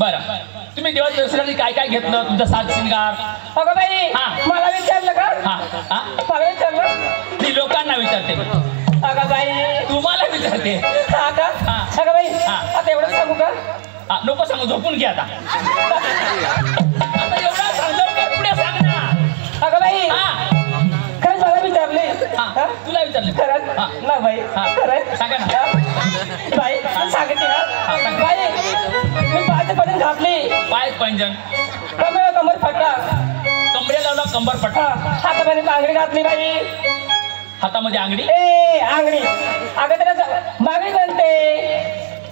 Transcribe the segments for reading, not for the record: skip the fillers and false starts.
बरं तुम्ही देवाच्या दर्शनासाठी काय काय घेतलं तुमचा साज शिंगार? अगं बाई मला विचारलं का? मला विचारलं मी लोकांना विचारते. अगं बाई तुम्हाला विचारते. अगं बाई आता एवढं सांगू का? नको सांगू, झोपून घ्या आता. एवढा सांगतो पुढे सांग ना. अगं बाई खरंच मला विचारले. तुला विचारले खरंच ना बाई? खरंच सांगा ना बाई सांगते ना बाई. मी पाच पर्यंत घातली पाय पंजन कमर फटा कमरे लावला कंबर पट्टा हातामध्ये आंगडी घातली बाई. हातामध्ये आंगडी आंगडी अगं त्याला बांगडी म्हणते.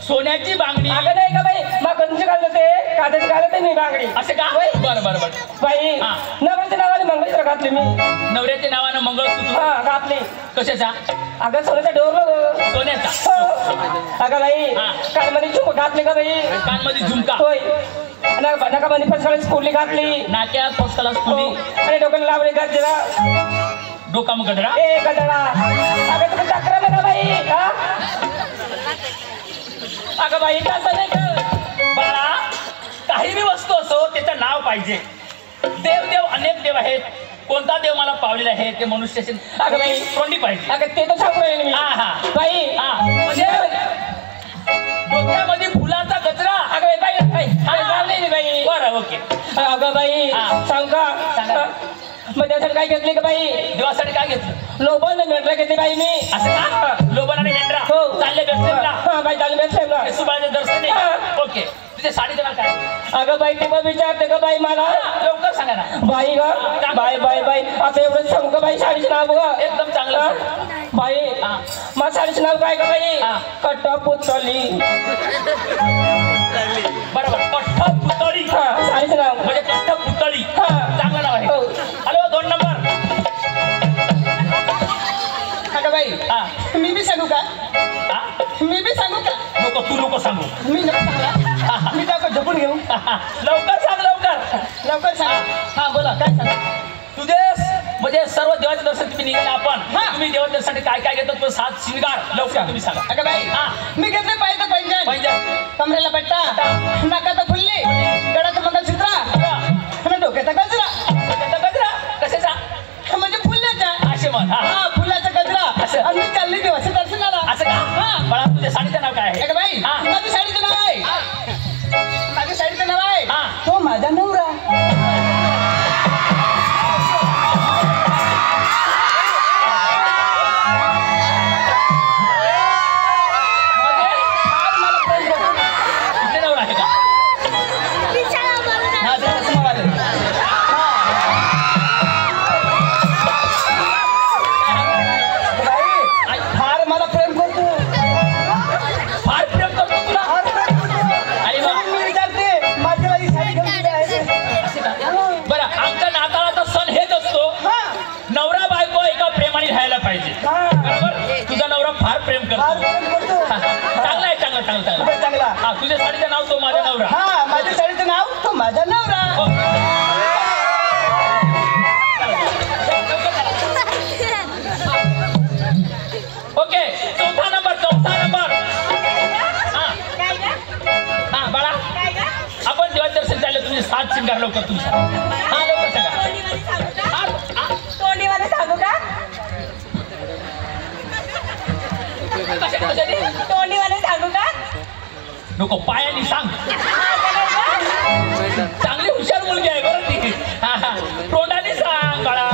सोन्याची बांगडी. अगं नाही का बाई कंच घालत ते काद्याची घालत मी बांगडी. असे का? बरं बरं बरं बाई नवऱ्याच्या नावाने मंगळसूत्र घातली मी. नवऱ्याच्या नावानं मंगळसूत्र घातली. कशाचा? अगं सोन्याचा डोरलो. सोन्याचा. अगं बाई कानमध्ये झुमका घातली का बाई? कानमध्ये झुमका होय. नकामध्ये फसकाळी स्कूली घातली. नाक्यात फसकाला स्कूली आणि डोक्याला लावली गजरा. डोका मग गजरा. गजरा अगं तुम्ही चक्र ना बाई. अगं बाई कसं नाही का बाळा? काही बी वस्तू असो त्याचं नाव पाहिजे. देव अनेक देव आहेत. कोणता देव मला पावलेला आहे ते मनुष्य. अगं बाई तोंडी पाहिजे. अगं ते तर सांगू राहिले मी. बाई म्हणजे डोक्यामध्ये फुलाचा गजरा. अगं बाई बाई बरं ओके. अगं बाई सांग का? मग त्यासाठी काय घेतली का बाई? देवासाठी काय घेतलं? लोबन मेंढरा घेतली बाई मी. असं का? लोबन आणि मेंढरा चालले भेटले बाई चालले भेटले सुबाचे दर्शन. ओके तुझ्या साडीचं नाव काय? अगं बाई ते विचारते का बाई मला? लवकर सांगा ना बाई ग. बाई बाई बाई आता एवढं सांगू का बाई? साडीचं नाव बघा एकदम चांगलं. बाई मग साडीचं नाव काय का बाई? कट्टापुतळी. बरोबर कट्टापुतळी. साडीचं नाव म्हणजे कट्टापुतळी. चांगलं नाव आहे. Hello 2 number. अगं बाई मी बी सांगू का? मी बी सांगू का? नको तू नको सांगू. मी मी जाऊ झोपून घेऊ. लवकर सांग लवकर सांग. बोला काय सांग? तुझे म्हणजे सर्व देवाचे दर्शन तुम्ही निघाले आपण. तुम्ही देवाच्या दर्शनासाठी काय काय घेतात तो साज शिंगार लवकर तुम्ही सांगा. अगं बाई मी घेतले पाहिजे पैंजण कमरेला पट्टा नाकात फुल्ली गळ्यात मंगळसूत्र आणि डोक्याचा गजरा. कशाचा? म्हणजे फुल्याचा. असे म्हण. फुलाचा गजरा आणि मी चालली देवाच्या दर्शनाला. असं का? बाळा तुझ्या साडीचं नाव काय आहे? अगं बाई माझ्या साडीचं नाव आहे. माझ्या साडीचं नाव आहे तो माझा नवरा. तुझ्या साडीचं नाव तो माझा नवरा. माझ्या साडीचं नाव तो माझा नवरा. ओके चौथा नंबर. बाळा आपण देवाचं दर्शन झालं तुझे साज शिंगार लवकर तुमचा. लवकर सांगा. तोंडीवाला सांगू का? तोंडीवाला सांगू का? नको पायाने सांग. चांगली हुशार मुलगी आहे बरं ती. तोंडाने सांग बाळा.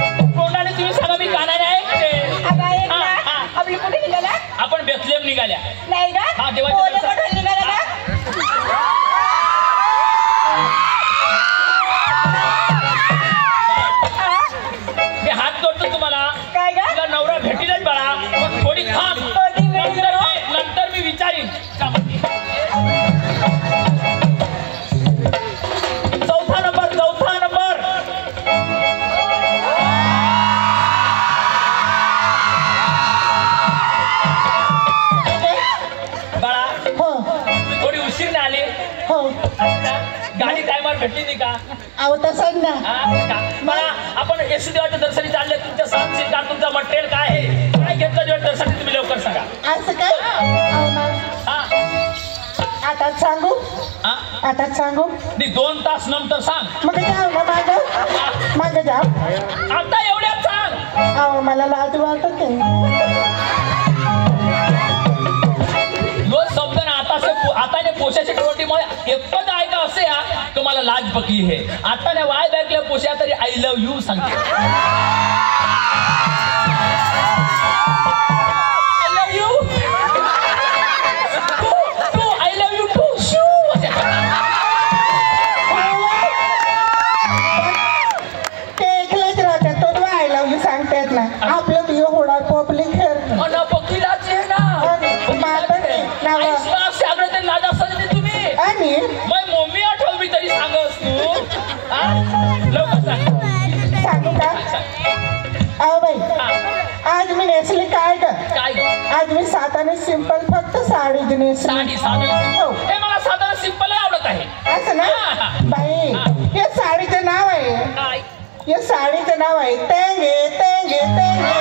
तोंडाने तुम्ही सांगा मी कानाने ऐकते. आपली कुठे निघाला? आपण बेथलेम निघाल्या. नाही का? देवाच्या निघाला ना. मी हात जोडतो तुम्हाला. काय का? तुला नवरा भेटीलच बाळा. मग थोडी थांब. नंतर मी विचारीन. चौथा नंबर. बाळा थोडी उशीर ना आली. गाडी टायमावर भेटली नाही का? मला आपण येशुदेवाच्या दर्शनी चालले. तुमच्या साज शिंगार तुमचा मटेरियल काय आहे? काय घेतलं देवाच्या दर्शनी तुम्ही लवकर सांगा. असं काय? आता सांगू आता सांगू नाही 2 तास नंतर सांग. मग जाऊ ना माग जाऊ आता एवढ्यात सांग. अहो मला लाज वाटत लो शब्द ना आता ने पोशाच्या टोटीमुळे एकच ऐका असे या तुम्हाला लाज बकी हे. आता ने वाय बॅकल्या पोशा तरी आय लव्ह यू सांगते. I love you too I love you too शू. ते एकलेच राहतात तो आय लव्ह यू सांगतात ना आपलं बियो होडा पब्लिक हेर मला बकीलाच आहे ना. सगळं ते लाज असं तुम्ही आणि मग मम्मी आठवली तरी सांगस तू. लवकर सांगू का अहो बाई आज मी नेसली काय ग काय आज मी साधारण सिंपल फक्त साडीच नेसली साडी साधं हे मला साधं सिंपल आवडत आहे. असं ना बाई या साडीचं नाव आहे काय या साडीचं नाव आहे तेंगे तेंगे तेंगे.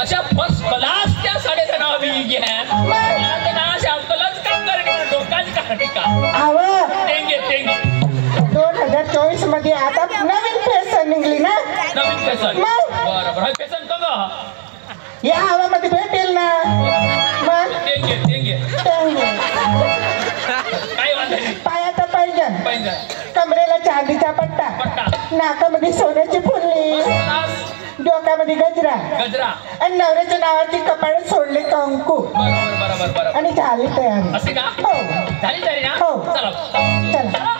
अशा फर्स्ट क्लास त्या साड्याचं नाव मी घ्या काम करेल डोकाच का अव टेंगे टेंगे 2024 मध्ये आता नवीन फॅशन निघली ना नवीन फॅशन. बरोबर फॅशन का या हवामध्ये भेटेल ना मग टेंगे टेंगे तेंगे. काय वाटत पायाचा पैजण पाहिजे कमरेला चांदीचा पट्टा पट्टा नाकामध्ये सोन्याची फुलली डोक्यामध्ये गजरा गजरा आणि नवऱ्याच्या नावाची कपाळ सोडले कंकू बरोबर बरोबर बरोबर आणि झाली तयारी असे का हो झाली तरी ना हो. चला चला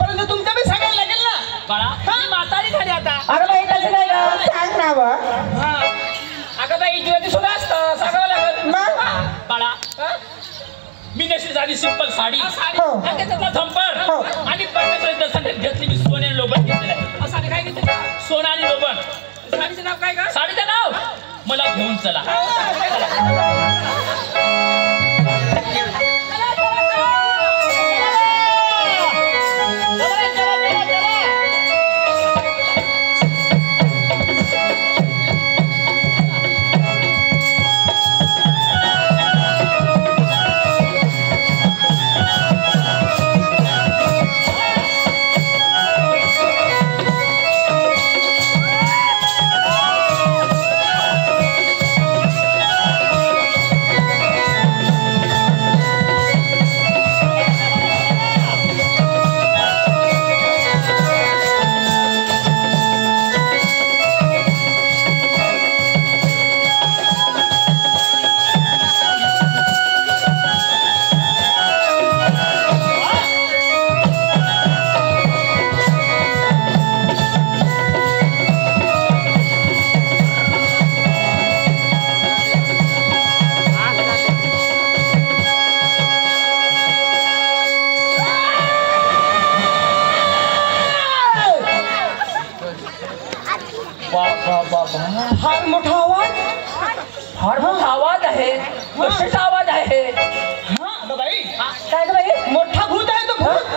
परंतु तुमचं बी सांगायला लागेल ना बाळा मी म्हातारी झाली आता. अगं बाई कसं काय गं? सांग ना व अगं बाई जीवाची सुद्धा असतं सांगावं लागेल. मग बाळा मी नेसली साधी सिंपल साडी हो. आणि त्याच्यातला झंपर हो. आणि परमेश्वर दर्शन घेतली मी सोने आणि लोबन घेतलेलं आहे. साडी काय घेते का? सोना आणि लोबन साडीचं नाव काय का? साडीचं नाव मला घेऊन चला. फार मोठा आवाज. फार मोठा आवाज आहे कशाचा आवाज आहे. हा अगं बाई काय गं बाई? मोठा भूत आहे तो भूत.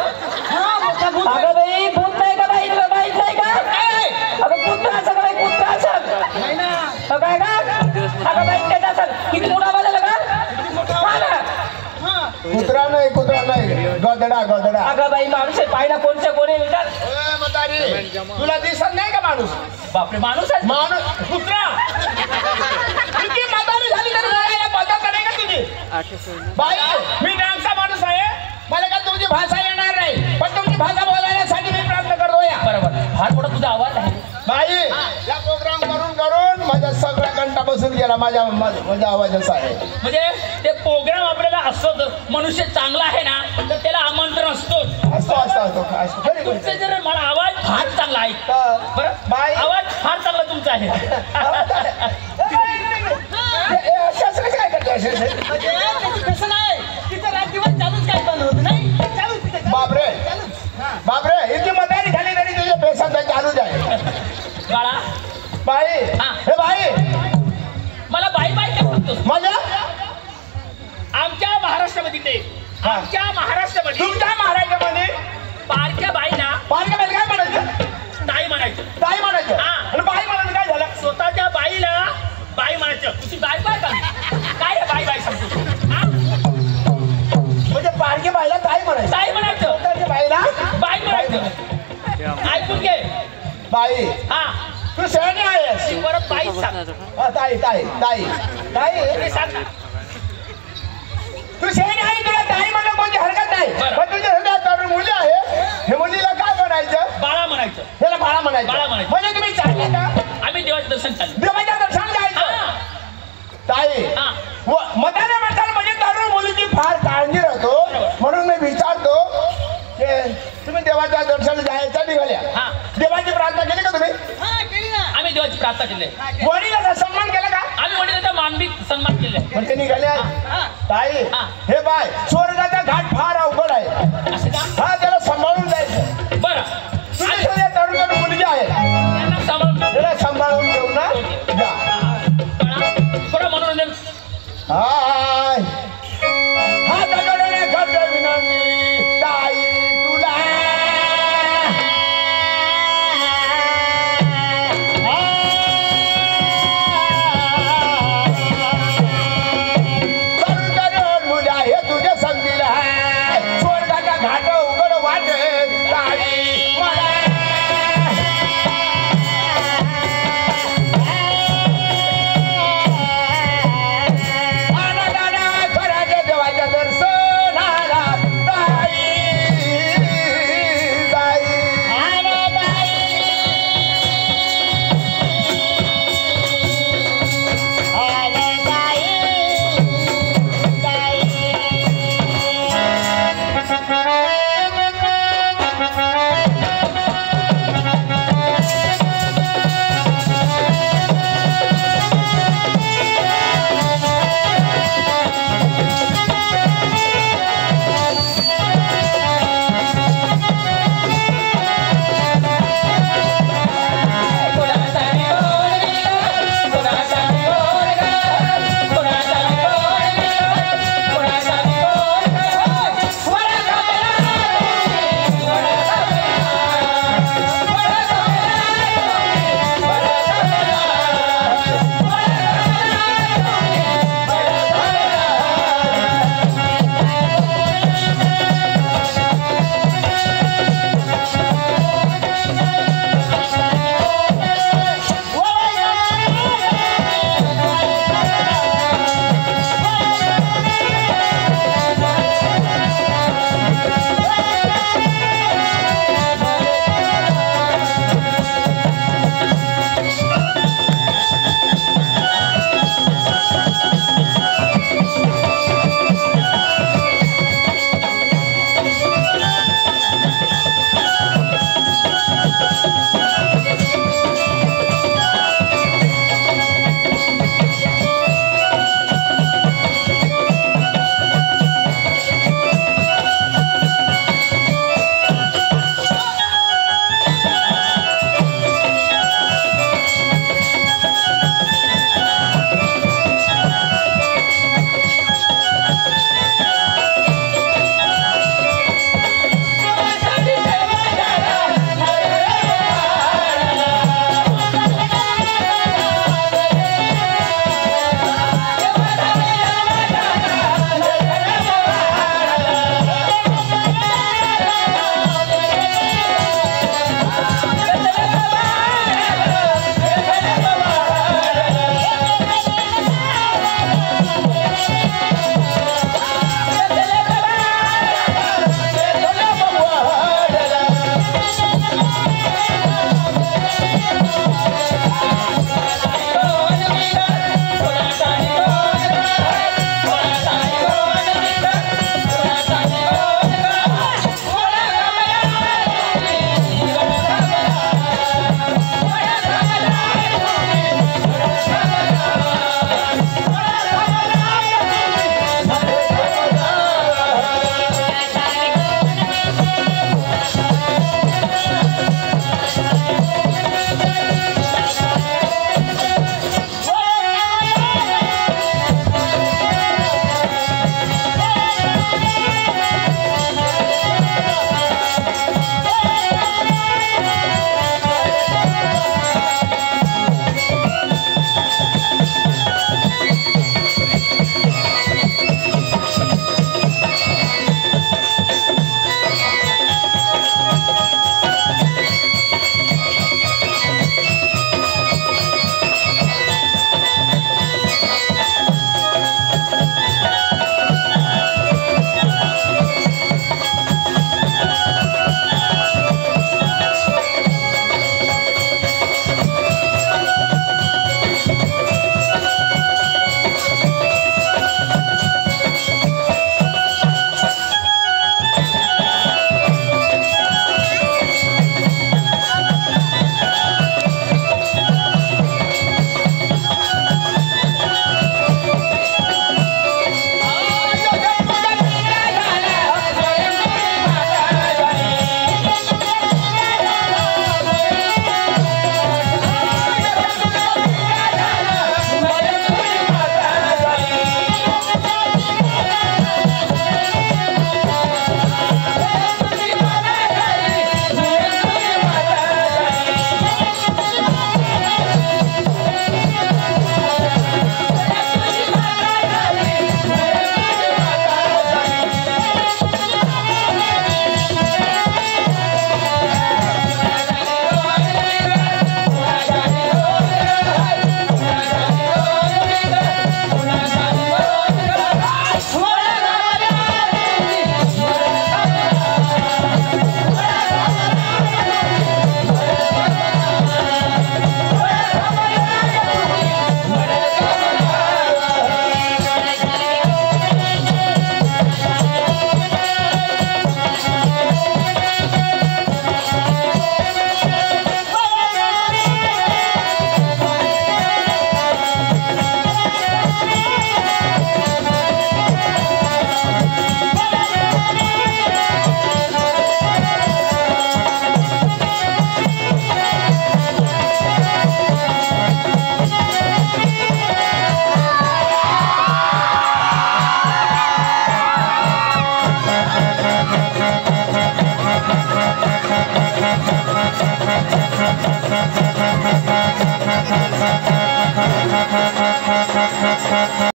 हा मोठा भूत आहे. अगं बाई भूत नाही का बाई? तुला बाईच नाही का? काय आहे? अगं कुत्रा असं बाई कुत्रा असं. नाही ना. काय का? अगं बाई त्याचा असं किती मोठा आवाज आला का? हा ना. हा. कुत्रा नाही गोदडा गोदडा. अगं बाई माणूस पाहिला कोणच्या कोणी विचार. तुला दिसत नाही का माणूस बापरे माणूस आहे. माणूस कुत्रा किती म्हातारी झाली तरी बोलायला पद्धत नाही का तुझी. बाई मी डान्सचा माणूस आहे मला का तुमची भाषा येणार नाही पण तुमची भाषा बोलायसाठी मी प्रयत्न करतो या. बरोबर फार मोठा तुझा आवाज आहे. बाई या प्रोग्राम करून बसून गेला माझा आवाज असा आहे. म्हणजे ते प्रोग्राम आपल्याला असतो मनुष्य चांगला आहे ना तर त्याला आमंत्रण असतोच. असतो खरी गोष्ट तुमचे आहे. जर मला आवाज फार चांगला आहे बरं बाई आवाज फार चांगला तुमचा आहे. असं कसं काय करतो कसं नाही तिथं रात्रीवर चालूच काय पण होत नाही चालूच बापरे इतकी मदारी झाली तरी तुझे पैसा चालूच आहे. बाळा बाई हा. हे बाई मला बाई बाई काय सांगतोस? माझ्या आमच्या महाराष्ट्रामध्ये ते हा. आमच्या महाराष्ट्रामध्ये तुमच्या महाराष्ट्रामध्ये पारख्या बाईला पालकामध्ये काय म्हणायचं ताई म्हणायचं. ताई म्हणायचं हा. आणि बाई म्हणायचं काय झालं स्वतःच्या बाईला बाई म्हणायचं. तुझी बाई बाय का काय आहे बाई बाई सांगतो हा? म्हणजे पारखे बाईला ताई म्हणायचं ताई म्हणायचं स्वतःच्या बाईला बाई म्हणायचं. ऐकून घे बाई हा तू शहाणी आहेस. ती परत बाई सांग. हा, ताई ते सांग ना. तू शहाणी आहे तुला ताई म्हणलं कोणती हरकत नाही बरं. पण तुझ्या हृदयात तर मुली आहे हे मुलीला काय म्हणायचं बाळा म्हणायचं. त्याला बाळा बाळा म्हणायचं म्हणायचं. म्हणजे तुम्ही चालले का आम्ही देवाचं दर्शन चाललो. देवाच्या दर्शन जायचं हा. ताई हा. मताने म्हणतात म्हणजे तरुण मुलीची फार काळजी राहतो म्हणून मी विचारतो की तुम्ही देवाच्या दर्शन जायचं निघाल्या हा. देवाची प्रार्थना केली का तुम्ही हा केली ना आम्ही देवाची प्रार्थना केली. वडिलाचा सन्मान केला का आम्ही वडिलांचा मानविक सन्मान केले. म्हणजे निघाल्या हा ताई हा. हे